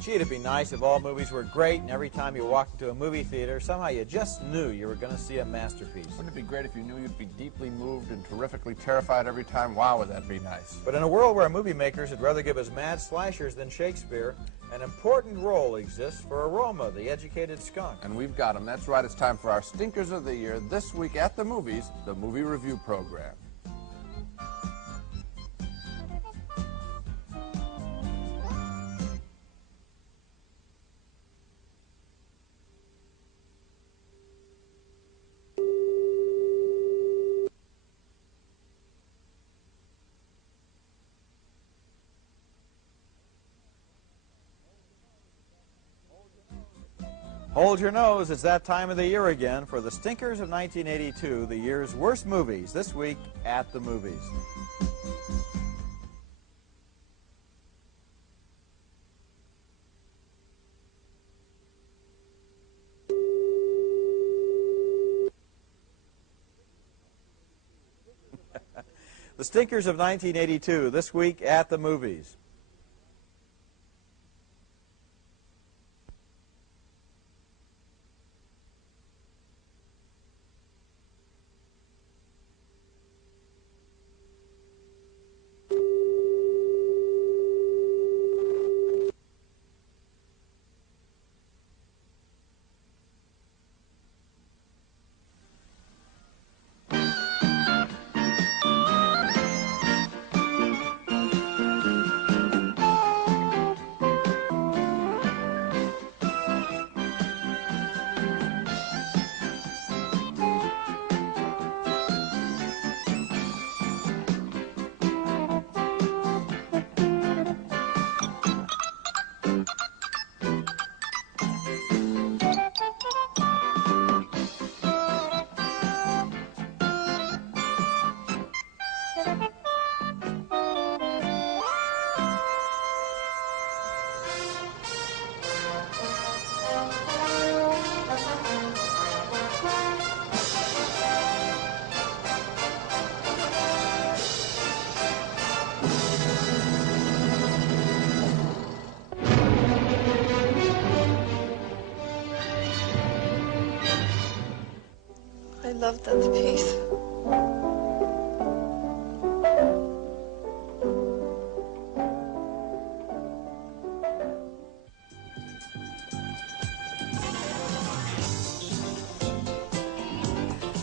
Gee, it'd be nice if all movies were great and every time you walked into a movie theater, somehow you just knew you were going to see a masterpiece. Wouldn't it be great if you knew you'd be deeply moved and terrifically terrified every time? Wow, would that be nice. But in a world where movie makers would rather give us mad slashers than Shakespeare, an important role exists for Aroma, the educated skunk. And we've got them. That's right, it's time for our Stinkers of the Year this week at the movies, the movie review program. Hold your nose, it's that time of the year again for the Stinkers of 1982, the year's worst movies, this week at the movies. The Stinkers of 1982, this week at the movies. I love that piece.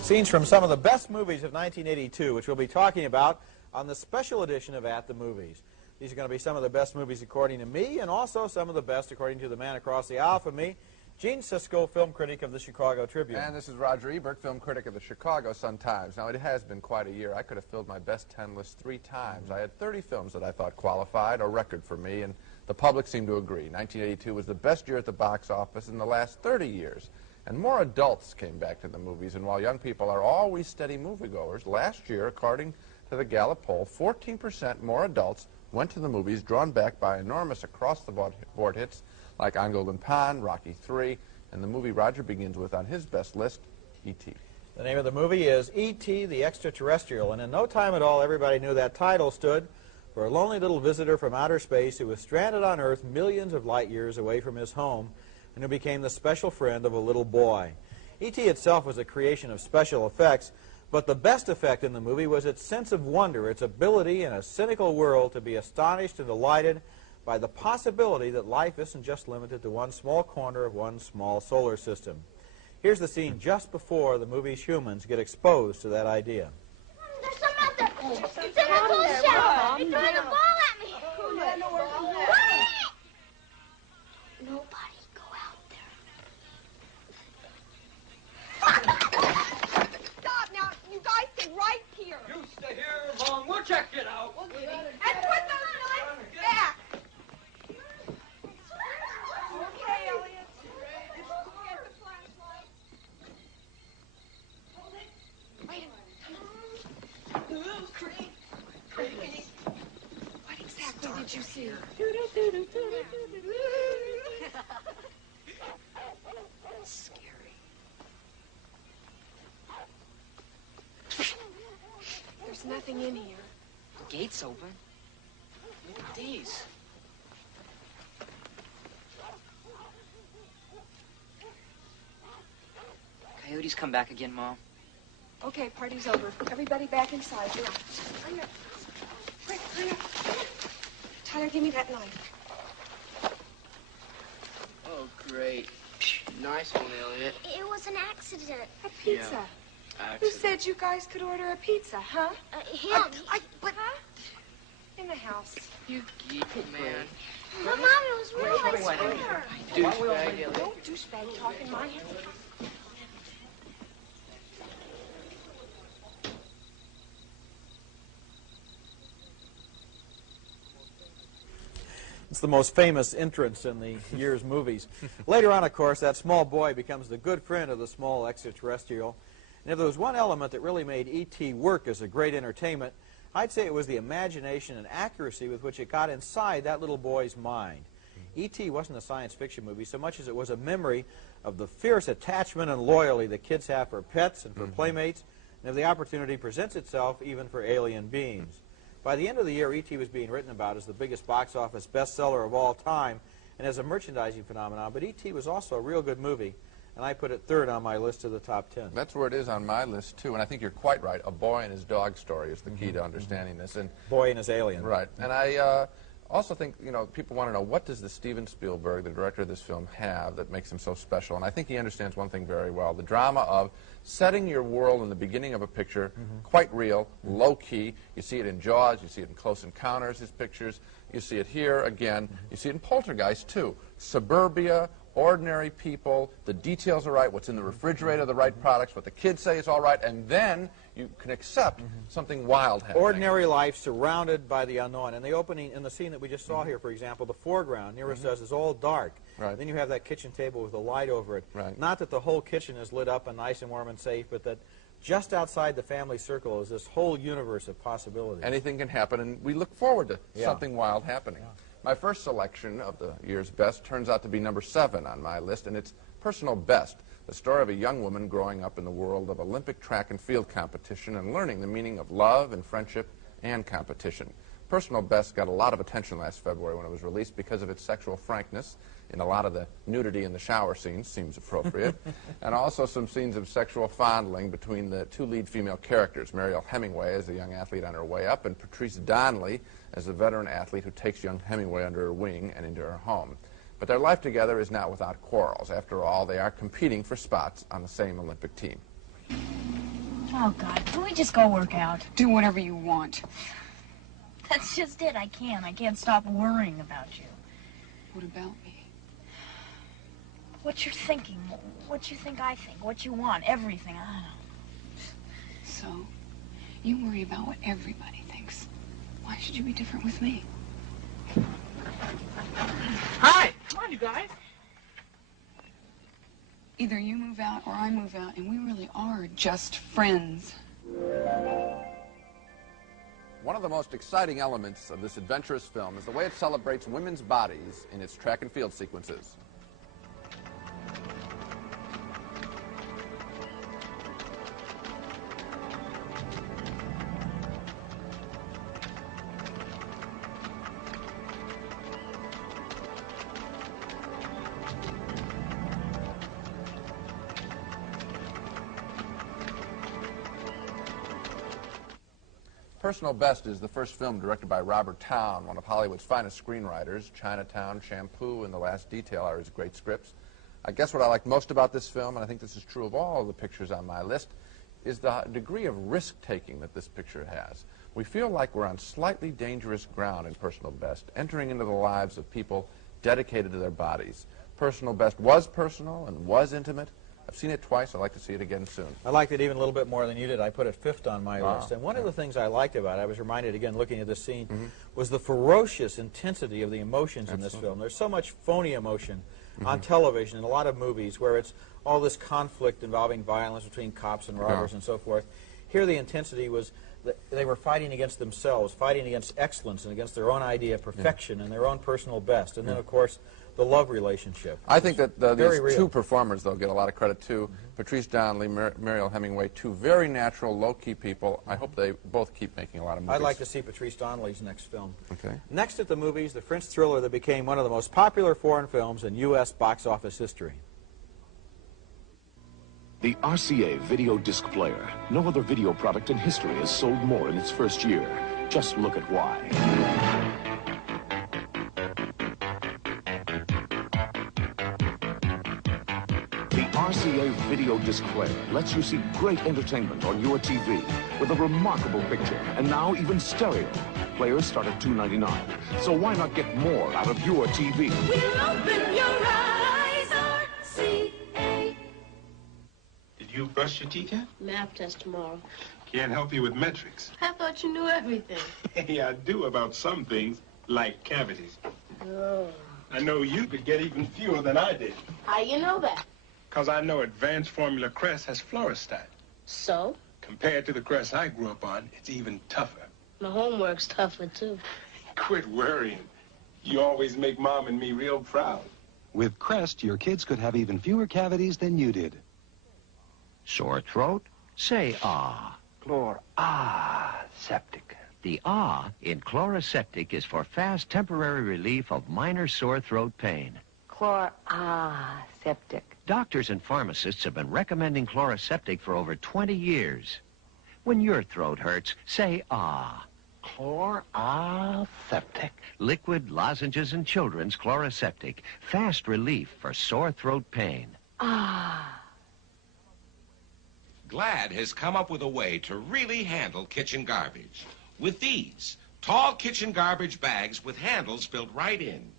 Scenes from some of the best movies of 1982, which we'll be talking about on the special edition of At the Movies. These are going to be some of the best movies according to me, and also some of the best according to the man across the aisle from me, Gene Siskel, film critic of the Chicago Tribune. And this is Roger Ebert, film critic of the Chicago Sun-Times. Now, it has been quite a year. I could have filled my best 10 list 3 times. I had 30 films that I thought qualified, a record for me, and the public seemed to agree. 1982 was the best year at the box office in the last 30 years. And more adults came back to the movies, and while young people are always steady moviegoers, last year, according to the Gallup poll, 14% more adults went to the movies, drawn back by enormous across-the-board hits like On Golden Pond, Rocky III, and the movie Roger begins with on his best list, E.T. The name of the movie is E.T. the Extra-Terrestrial, and in no time at all, everybody knew that title stood for a lonely little visitor from outer space who was stranded on Earth millions of light years away from his home, and who became the special friend of a little boy. E.T. itself was a creation of special effects, but the best effect in the movie was its sense of wonder, its ability in a cynical world to be astonished and delighted by the possibility that life isn't just limited to one small corner of one small solar system. Here's the scene just before the movie's humans get exposed to that idea. There's some other. It's in the tool shelf. It's throwing a ball at me. Nobody go out there. Stop now. You guys stay right here. You stay here, Mom. We'll check it out. And put those knives back. Okay, Elliot. Get the flashlight. Hold it. Wait a minute. Creep. What exactly did you see? Scary. There's nothing in here. The gate's open. Look at these. Coyotes come back again, Mom. Okay, party's over. Everybody back inside. Now, hurry up. Quick, hurry up. Tyler, give me that knife. Oh, great. Nice one, Elliot. It was an accident. A pizza. Yeah. Who said you guys could order a pizza, huh? Him. But in the house. You geek, man. But Mom, it was really nice for her. Douchebag, Elliot. Don't douchebag talk in my house. It's the most famous entrance in the year's movies. Later on, of course, that small boy becomes the good friend of the small extraterrestrial. And if there was one element that really made E.T. work as a great entertainment, I'd say it was the imagination and accuracy with which it got inside that little boy's mind. E.T. wasn't a science fiction movie so much as it was a memory of the fierce attachment and loyalty that kids have for pets and for playmates, and if the opportunity presents itself, even for alien beings. By the end of the year, E.T. was being written about as the biggest box office bestseller of all time and as a merchandising phenomenon, but E.T. was also a real good movie, and I put it third on my list of the top 10. That's where it is on my list, too, and I think you're quite right. A boy and his dog story is the key to understanding this. And Boy and his alien. right. And I also think, you know, people want to know, what does the Steven Spielberg, the director of this film, have that makes him so special? And I think he understands one thing very well, the drama of setting your world in the beginning of a picture, quite real, low-key. You see it in Jaws, you see it in Close Encounters, his pictures. You see it here again. You see it in Poltergeist, too. Suburbia, ordinary people, the details are right, what's in the refrigerator, the right products, what the kids say is all right, and then you can accept something wild happening. Ordinary life surrounded by the unknown. And the opening, in the scene that we just saw here, for example, the foreground, Nero says, is all dark. Right. Then you have that kitchen table with a light over it. Right. Not that the whole kitchen is lit up and nice and warm and safe, but that just outside the family circle is this whole universe of possibilities. Anything can happen, and we look forward to something wild happening. My first selection of the year's best turns out to be number 7 on my list, and it's Personal Best, the story of a young woman growing up in the world of Olympic track and field competition and learning the meaning of love and friendship and competition. Personal Best got a lot of attention last February when it was released because of its sexual frankness, and a lot of the nudity in the shower scenes seems appropriate, and also some scenes of sexual fondling between the two lead female characters, Mariel Hemingway as a young athlete on her way up, and Patrice Donnelly as a veteran athlete who takes young Hemingway under her wing and into her home. But their life together is not without quarrels. After all, they are competing for spots on the same Olympic team. Oh, God, can we just go work out? Do whatever you want. That's just it. I can't stop worrying about you. What about me? What you're thinking, what you think I think, what you want, everything, I don't know. So, you worry about what everybody thinks. Why should you be different with me? Hi! Come on, you guys. Either you move out or I move out, and we really are just friends. One of the most exciting elements of this adventurous film is the way it celebrates women's bodies in its track and field sequences. Personal Best is the first film directed by Robert Towne, one of Hollywood's finest screenwriters. Chinatown, Shampoo, and The Last Detail are his great scripts. I guess what I like most about this film, and I think this is true of all of the pictures on my list, is the degree of risk-taking that this picture has. We feel like we're on slightly dangerous ground in Personal Best, entering into the lives of people dedicated to their bodies. Personal Best was personal and was intimate. I've seen it twice. I'd like to see it again soon. I liked it even a little bit more than you did. I put it 5th on my list. And one of the things I liked about it, I was reminded again looking at this scene, was the ferocious intensity of the emotions in this film. There's so much phony emotion on television in a lot of movies where it's all this conflict involving violence between cops and robbers and so forth. Here the intensity was they were fighting against themselves, fighting against excellence and against their own idea of perfection and their own personal best. And then, of course, the love relationship. I think that these real. two performers, though, get a lot of credit, too. Patrice Donnelly, Mariel Hemingway, two very natural, low-key people. I hope they both keep making a lot of movies. I'd like to see Patrice Donnelly's next film. Okay. Next at the movies, the French thriller that became one of the most popular foreign films in U.S. box office history. The RCA video disc player. No other video product in history has sold more in its first year. Just look at why. The RCA video disc player lets you see great entertainment on your TV with a remarkable picture, and now even stereo. Players start at $2.99. So why not get more out of your TV? We'll open your eyes, RCA. Did you brush your teeth yet? Math test tomorrow. Can't help you with metrics. I thought you knew everything. Hey, I do about some things, like cavities. Oh. I know you could get even fewer than I did. How you know that? Because I know Advanced Formula Crest has fluorostat. So? Compared to the crest I grew up on, it's even tougher. My homework's tougher, too. Quit worrying. You always make Mom and me real proud. With Crest, your kids could have even fewer cavities than you did. Sore throat? Say ah. Septic. The ah in Chloraseptic is for fast temporary relief of minor sore throat pain. Septic. Doctors and pharmacists have been recommending Chloraseptic for over 20 years. When your throat hurts, say ah. Septic. Liquid, lozenges, and children's Chloraseptic. Fast relief for sore throat pain. Glad has come up with a way to really handle kitchen garbage. With these tall kitchen garbage bags with handles built right in.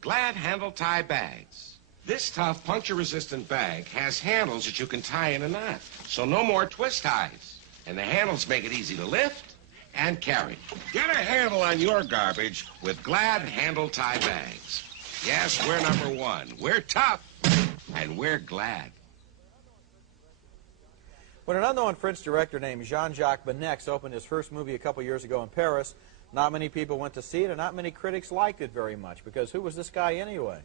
Glad handle tie bags. This tough puncture-resistant bag has handles that you can tie in a knot, so no more twist ties. And the handles make it easy to lift and carry. Get a handle on your garbage with Glad handle tie bags. Yes, we're #1. We're tough, and we're glad. When an unknown French director named Jean-Jacques Benex opened his first movie a couple years ago in Paris, not many people went to see it, and not many critics liked it very much, because who was this guy anyway?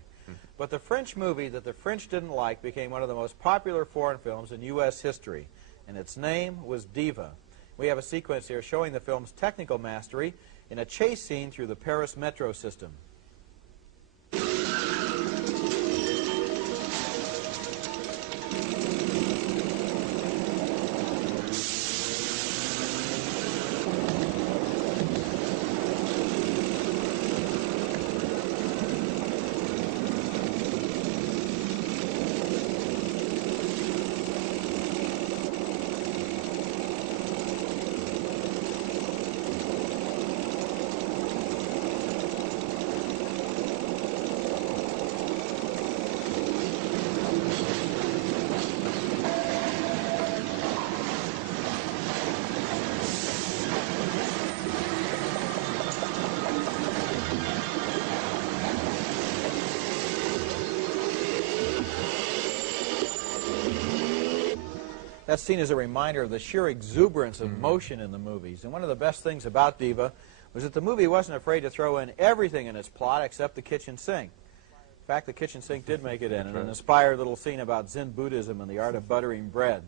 But the French movie that the French didn't like became one of the most popular foreign films in U.S. history, and its name was Diva. We have a sequence here showing the film's technical mastery in a chase scene through the Paris metro system. That scene is a reminder of the sheer exuberance of motion in the movies. And one of the best things about Diva was that the movie wasn't afraid to throw in everything in its plot except the kitchen sink. In fact, the kitchen sink did make it in, an inspired little scene about Zen Buddhism and the art of buttering bread.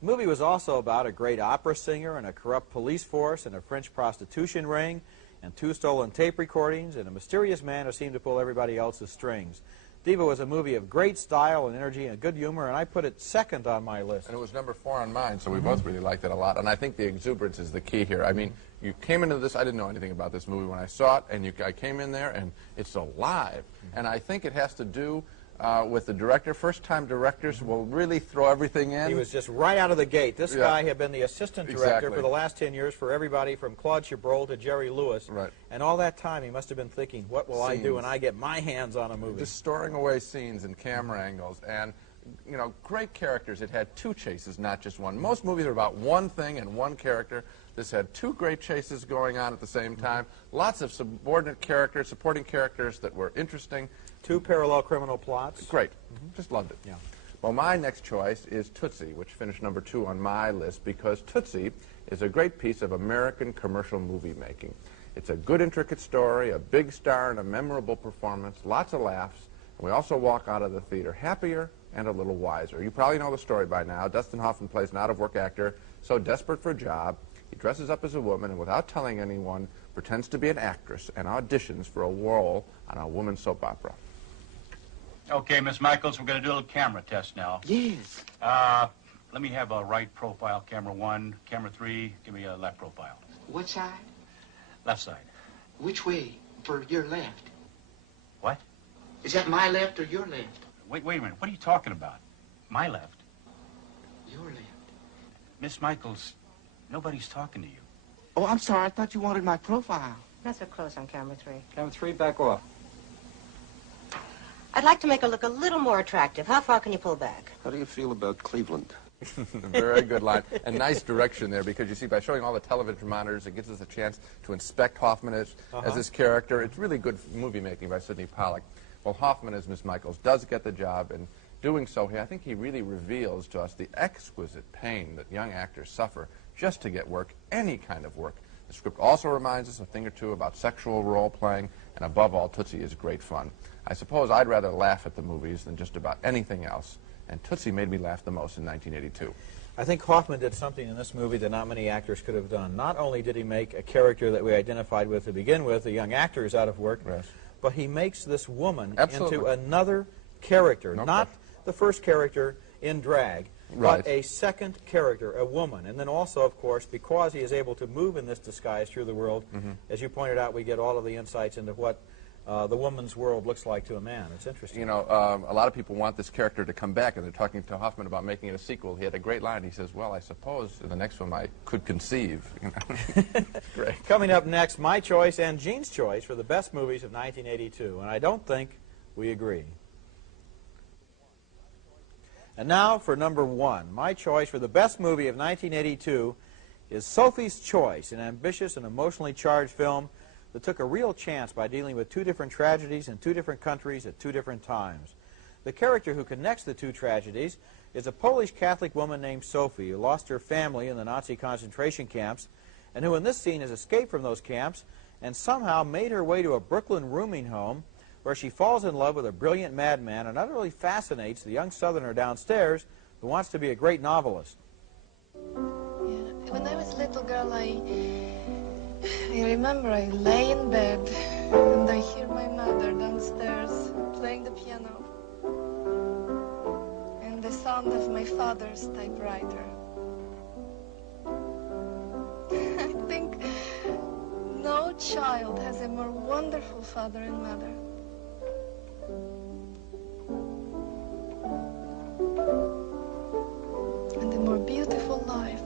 The movie was also about a great opera singer and a corrupt police force and a French prostitution ring and 2 stolen tape recordings and a mysterious man who seemed to pull everybody else's strings. Diva was a movie of great style and energy and good humor, and I put it second on my list. And it was #4 on mine, so we both really liked it a lot. And I think the exuberance is the key here. I mean, you came into this, I didn't know anything about this movie when I saw it, and I came in there, and it's alive. And I think it has to do with the director. First-time directors will really throw everything in. He was just right out of the gate. This guy had been the assistant director for the last 10 years for everybody from Claude Chabrol to Jerry Lewis. Right. And all that time he must have been thinking, what will I do when I get my hands on a movie? Just storing away scenes and camera angles. And, you know, great characters. It had 2 chases, not just one. Most movies are about one thing and one character. This had 2 great chases going on at the same time. Lots of subordinate characters, supporting characters that were interesting. 2 parallel criminal plots. Great. Just loved it. Yeah. Well, my next choice is Tootsie, which finished #2 on my list because Tootsie is a great piece of American commercial movie making. It's a good, intricate story, a big star, and a memorable performance, lots of laughs, and we also walk out of the theater happier and a little wiser. You probably know the story by now. Dustin Hoffman plays an out-of-work actor, so desperate for a job. He dresses up as a woman and, without telling anyone, pretends to be an actress and auditions for a role on a woman's soap opera. Okay, Miss Michaels, we're going to do a little camera test now. Yes. let me have a right profile, camera 1. Camera 3, give me a left profile. What side? Left side. Which way for your left? What? Is that my left or your left? Wait a minute. What are you talking about? My left? Your left. Miss Michaels, nobody's talking to you. Oh, I'm sorry. I thought you wanted my profile. Not so close on camera 3. Camera 3, back off. I'd like to make her look a little more attractive. How far can you pull back? How do you feel about Cleveland? Very good line. And nice direction there, because you see, by showing all the television monitors, it gives us a chance to inspect Hoffman as this character. It's really good movie making by Sidney Pollack. Well, Hoffman as Miss Michaels does get the job, and doing so, I think he really reveals to us the exquisite pain that young actors suffer just to get work, any kind of work. The script also reminds us a thing or two about sexual role-playing, and above all, Tootsie is great fun. I suppose I'd rather laugh at the movies than just about anything else, and Tootsie made me laugh the most in 1982. I think Hoffman did something in this movie that not many actors could have done. Not only did he make a character that we identified with to begin with, the young actor is out of work, but he makes this woman into another character, not the first character in drag, but a second character, a woman. And then also, of course, because he is able to move in this disguise through the world, as you pointed out, we get all of the insights into what the woman's world looks like to a man. It's interesting. You know, a lot of people want this character to come back, and they're talking to Hoffman about making it a sequel. He had a great line. He says, well, I suppose in the next film I could conceive. You know? Great. Coming up next, my choice and Gene's choice for the best movies of 1982, and I don't think we agree. And now for number 1. My choice for the best movie of 1982 is Sophie's Choice, an ambitious and emotionally charged film that took a real chance by dealing with 2 different tragedies in 2 different countries at 2 different times. The character who connects the 2 tragedies is a Polish Catholic woman named Sophie, who lost her family in the Nazi concentration camps, and who in this scene has escaped from those camps and somehow made her way to a Brooklyn rooming home where she falls in love with a brilliant madman and utterly fascinates the young southerner downstairs who wants to be a great novelist. Yeah. When I was a little girl, I remember I lay in bed and I hear my mother downstairs playing the piano and the sound of my father's typewriter. I think no child has a more wonderful father and mother. And a more beautiful life.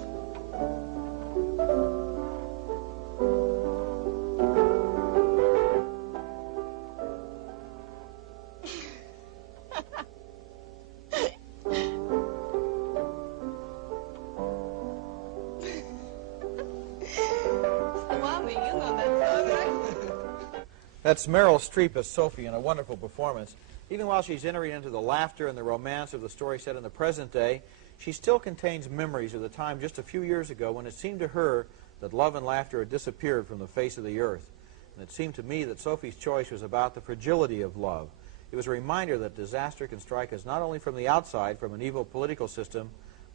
That's Meryl Streep as Sophie in a wonderful performance. Even while she's entering into the laughter and the romance of the story set in the present day, she still contains memories of the time just a few years ago when it seemed to her that love and laughter had disappeared from the face of the earth. And it seemed to me that Sophie's Choice was about the fragility of love. It was a reminder that disaster can strike us not only from the outside, from an evil political system,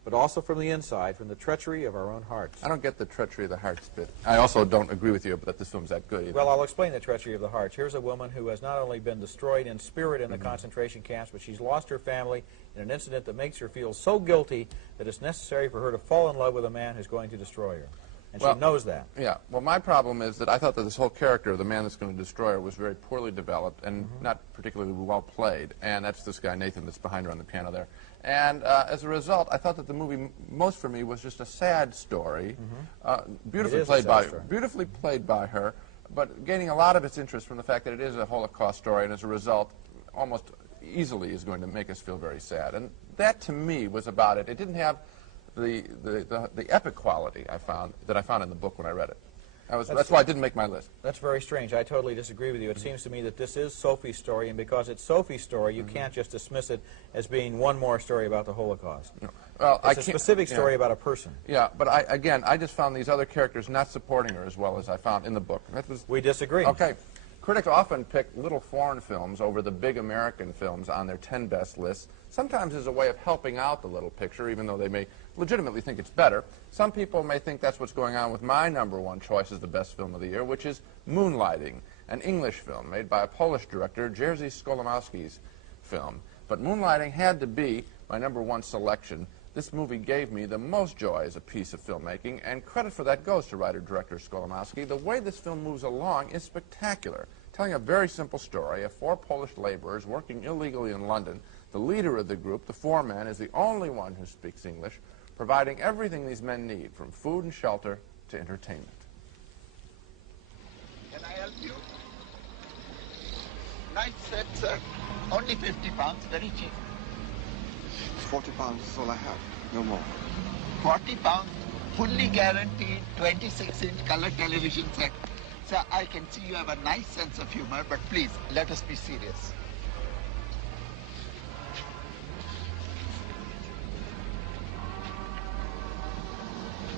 but also from the inside, from the treachery of our own hearts. I don't get the treachery of the hearts bit. I also don't agree with you that this film's that good either. Well, I'll explain the treachery of the hearts. Here's a woman who has not only been destroyed in spirit in the concentration camps, but she's lost her family in an incident that makes her feel so guilty that it's necessary for her to fall in love with a man who's going to destroy her. And she knows that. Yeah. Well, my problem is that I thought that this whole character of the man that's going to destroy her was very poorly developed and not particularly well played. And that's this guy, Nathan, that's behind her on the piano there. And as a result, I thought that the movie, most for me, was just a sad story, beautifully played by her, but gaining a lot of its interest from the fact that it is a Holocaust story, and as a result, almost easily is going to make us feel very sad. And that, to me, was about it. It didn't have the epic quality I found in the book when I read it. That's why it didn't make my list. That's very strange. I totally disagree with you. It seems to me that this is Sophie's story, and because it's Sophie's story, you can't just dismiss it as being one more story about the Holocaust. No. Well, it's a specific story about a person. Yeah, but I just found these other characters not supporting her as well as I found in the book. We disagree. Okay. Critics often pick little foreign films over the big American films on their 10 best lists, sometimes as a way of helping out the little picture, even though they may legitimately think it's better. Some people may think that's what's going on with my #1 choice as the best film of the year, which is Moonlighting, an English film made by a Polish director, Jerzy Skolimowski's film. But Moonlighting had to be my #1 selection This movie gave me the most joy as a piece of filmmaking, and credit for that goes to writer-director Skolimowski. The way this film moves along is spectacular, telling a very simple story of 4 Polish laborers working illegally in London. The leader of the group, the foreman, is the only one who speaks English, providing everything these men need, from food and shelter to entertainment. Can I help you? Nice set, sir. Only 50 pounds, very cheap. 40 pounds is all I have. No more. 40 pounds, fully guaranteed, 26-inch color television set. Sir, I can see you have a nice sense of humor, but please, let us be serious.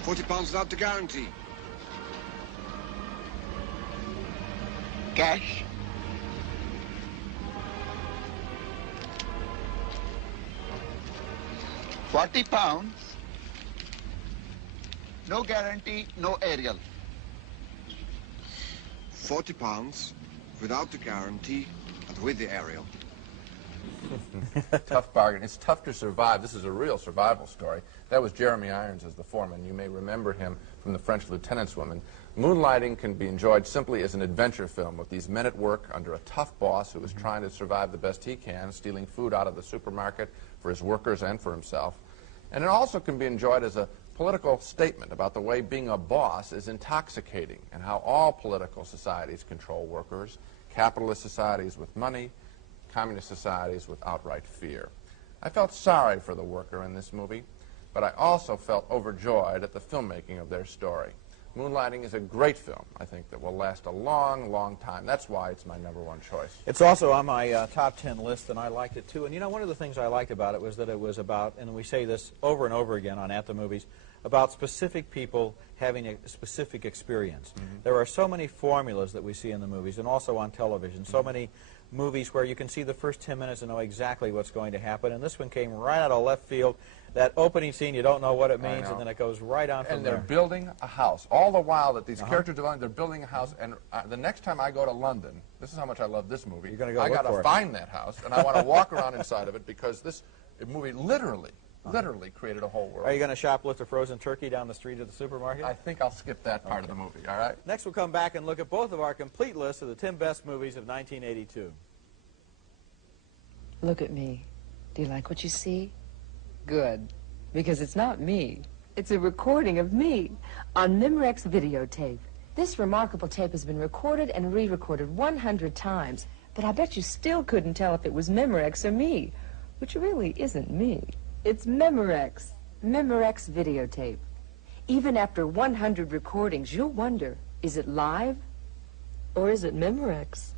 £40 without the guarantee. Cash. £40. No guarantee, no aerial. £40 without the guarantee and with the aerial. Tough bargain. It's tough to survive. This is a real survival story. That was Jeremy Irons as the foreman. You may remember him from The French Lieutenant's Woman. Moonlighting can be enjoyed simply as an adventure film with these men at work under a tough boss who is trying to survive the best he can, stealing food out of the supermarket for his workers and for himself. And it also can be enjoyed as a political statement about the way being a boss is intoxicating and how all political societies control workers, capitalist societies with money, communist societies with outright fear. I felt sorry for the worker in this movie, but I also felt overjoyed at the filmmaking of their story. Moonlighting is a great film, I think, that will last a long, long time. That's why it's my #1 choice. It's also on my top 10 list, and I liked it too. And you know, one of the things I liked about it was that it was about, and we say this over and over again on At the Movies, about specific people having a specific experience. There are so many formulas that we see in the movies, and also on television, so many movies where you can see the first 10 minutes and know exactly what's going to happen, and this one came right out of left field. That opening scene, you don't know what it means, and then it goes right on from there. And they're building a house. All the while that these characters are developing, they're building a house, and the next time I go to London, this is how much I love this movie, You're gonna go I look got for to it. find that house, and I want to walk around inside of it, because this movie literally created a whole world. Are you going to shoplift a frozen turkey down the street of the supermarket? I think I'll skip that part of the movie, all right? Next, we'll come back and look at both of our complete lists of the 10 best movies of 1982. Look at me. Do you like what you see? Good. Because it's not me. It's a recording of me on Memorex videotape. This remarkable tape has been recorded and re-recorded 100 times, but I bet you still couldn't tell if it was Memorex or me, which really isn't me. It's Memorex. Memorex videotape. Even after 100 recordings, you'll wonder, is it live or is it Memorex?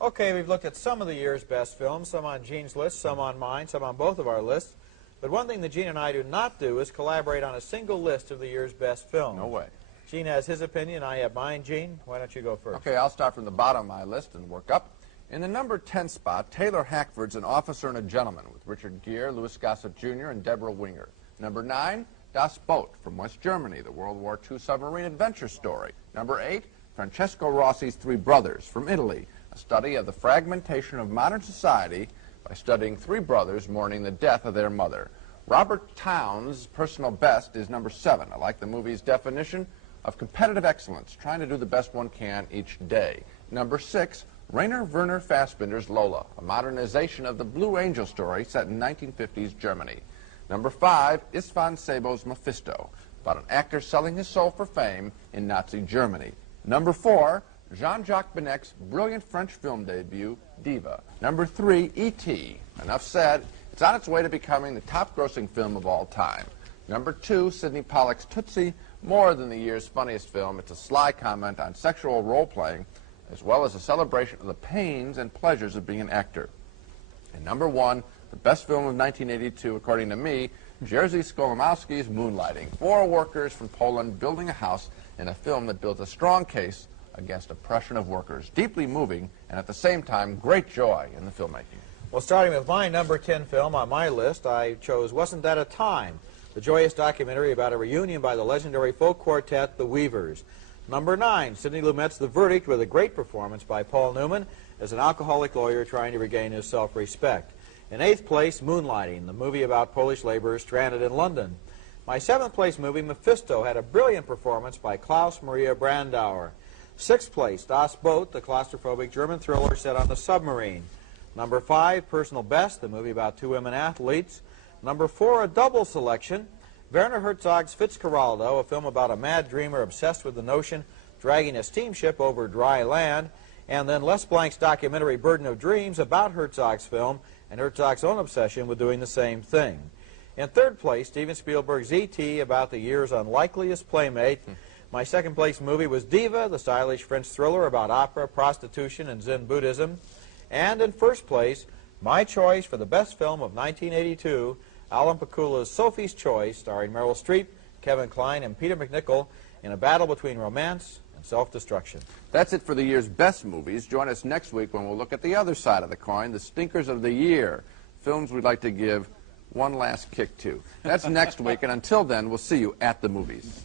Okay, we've looked at some of the year's best films, some on Gene's list, some on mine, some on both of our lists. But one thing that Gene and I do not do is collaborate on a single list of the year's best films. No way. Gene has his opinion, I have mine. Gene, why don't you go first? Okay, I'll start from the bottom of my list and work up. In the number 10 spot, Taylor Hackford's An Officer and a Gentleman with Richard Gere, Louis Gossett Jr., and Deborah Winger. Number 9, Das Boot from West Germany, the World War II submarine adventure story. Number 8, Francesco Rossi's Three Brothers from Italy, a study of the fragmentation of modern society by studying three brothers mourning the death of their mother. Robert Towne's personal best is number 7. I like the movie's definition of competitive excellence, trying to do the best one can each day. Number 6, Rainer Werner Fassbinder's Lola, a modernization of the Blue Angel story set in 1950s Germany. Number 5, Istvan Sabo's Mephisto, about an actor selling his soul for fame in Nazi Germany. Number 4, Jean-Jacques Benet's brilliant French film debut, Diva. Number 3, E.T. Enough said, it's on its way to becoming the top-grossing film of all time. Number 2, Sidney Pollack's Tootsie. More than the year's funniest film, it's a sly comment on sexual role-playing, as well as a celebration of the pains and pleasures of being an actor. And number 1, the best film of 1982, according to me, Jerzy Skolimowski's Moonlighting. 4 workers from Poland building a house in a film that builds a strong case against oppression of workers. Deeply moving, and at the same time, great joy in the filmmaking. Well, starting with my number 10 film on my list, I chose Wasn't That a Time?, the joyous documentary about a reunion by the legendary folk quartet, The Weavers. Number 9, Sidney Lumet's The Verdict, with a great performance by Paul Newman. as an alcoholic lawyer trying to regain his self-respect. In 8th place, Moonlighting, the movie about Polish laborers stranded in London. My 7th place movie, Mephisto, had a brilliant performance by Klaus Maria Brandauer. 6th place, Das Boot, the claustrophobic German thriller set on the submarine. Number 5, Personal Best, the movie about 2 women athletes. Number 4, a double selection, Werner Herzog's Fitzcarraldo, a film about a mad dreamer obsessed with the notion of dragging a steamship over dry land, and then Les Blanc's documentary Burden of Dreams about Herzog's film and Herzog's own obsession with doing the same thing. In 3rd place, Steven Spielberg's E.T. about the year's unlikeliest playmate. My 2nd place movie was Diva, the stylish French thriller about opera, prostitution, and Zen Buddhism. And in 1st place, my choice for the best film of 1982, Alan Pakula's Sophie's Choice, starring Meryl Streep, Kevin Kline, and Peter MacNicol in a battle between romance and self-destruction. That's it for the year's best movies. Join us next week when we'll look at the other side of the coin, the stinkers of the year, films we'd like to give one last kick to. That's next week, and until then, we'll see you at the movies.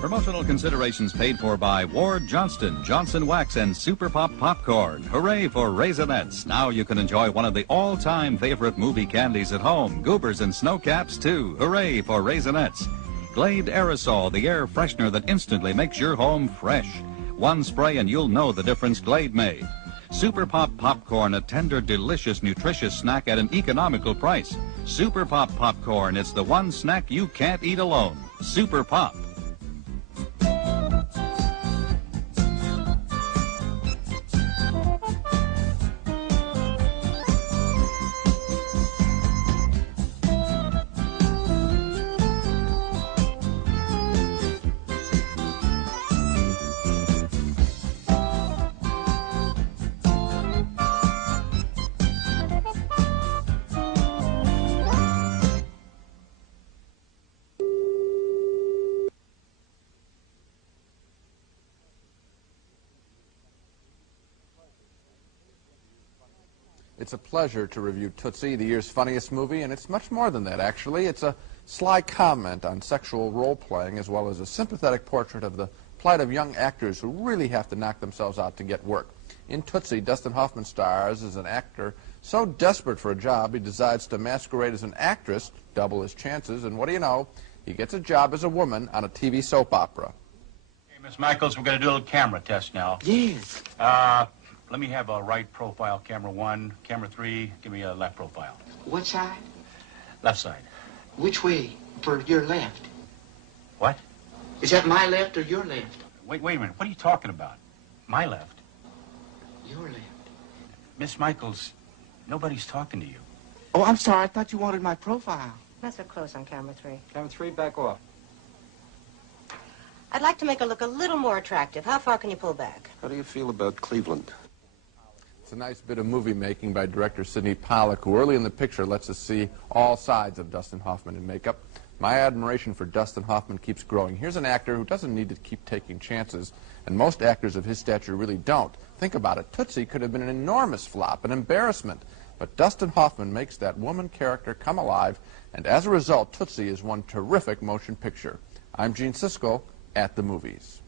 Promotional considerations paid for by Ward Johnston, Johnson Wax, and Super Pop Popcorn. Hooray for Raisinets. Now you can enjoy one of the all-time favorite movie candies at home. Goobers and Snow Caps, too. Hooray for Raisinets. Glade Aerosol, the air freshener that instantly makes your home fresh. One spray and you'll know the difference Glade made. Super Pop Popcorn, a tender, delicious, nutritious snack at an economical price. Super Pop Popcorn, it's the one snack you can't eat alone. Super Pop. It's a pleasure to review Tootsie, the year's funniest movie, and it's much more than that, actually. It's a sly comment on sexual role-playing, as well as a sympathetic portrait of the plight of young actors who really have to knock themselves out to get work. In Tootsie, Dustin Hoffman stars as an actor so desperate for a job, he decides to masquerade as an actress, double his chances, and what do you know? He gets a job as a woman on a TV soap opera. Hey, Miss Michaels, we're going to do a little camera test now. Yes. Let me have a right profile, camera 1. Camera 3, give me a left profile. What side? Left side. Which way for your left? What? Is that my left or your left? Wait a minute. What are you talking about? My left. Your left. Miss Michaels, nobody's talking to you. Oh, I'm sorry. I thought you wanted my profile. Not so close on camera 3. Camera 3, back off. I'd like to make her look a little more attractive. How far can you pull back? How do you feel about Cleveland? It's a nice bit of movie making by director Sidney Pollack, who early in the picture lets us see all sides of Dustin Hoffman in makeup. My admiration for Dustin Hoffman keeps growing. Here's an actor who doesn't need to keep taking chances, and most actors of his stature really don't. Think about it. Tootsie could have been an enormous flop, an embarrassment. But Dustin Hoffman makes that woman character come alive, and as a result, Tootsie is one terrific motion picture. I'm Gene Siskel at the movies.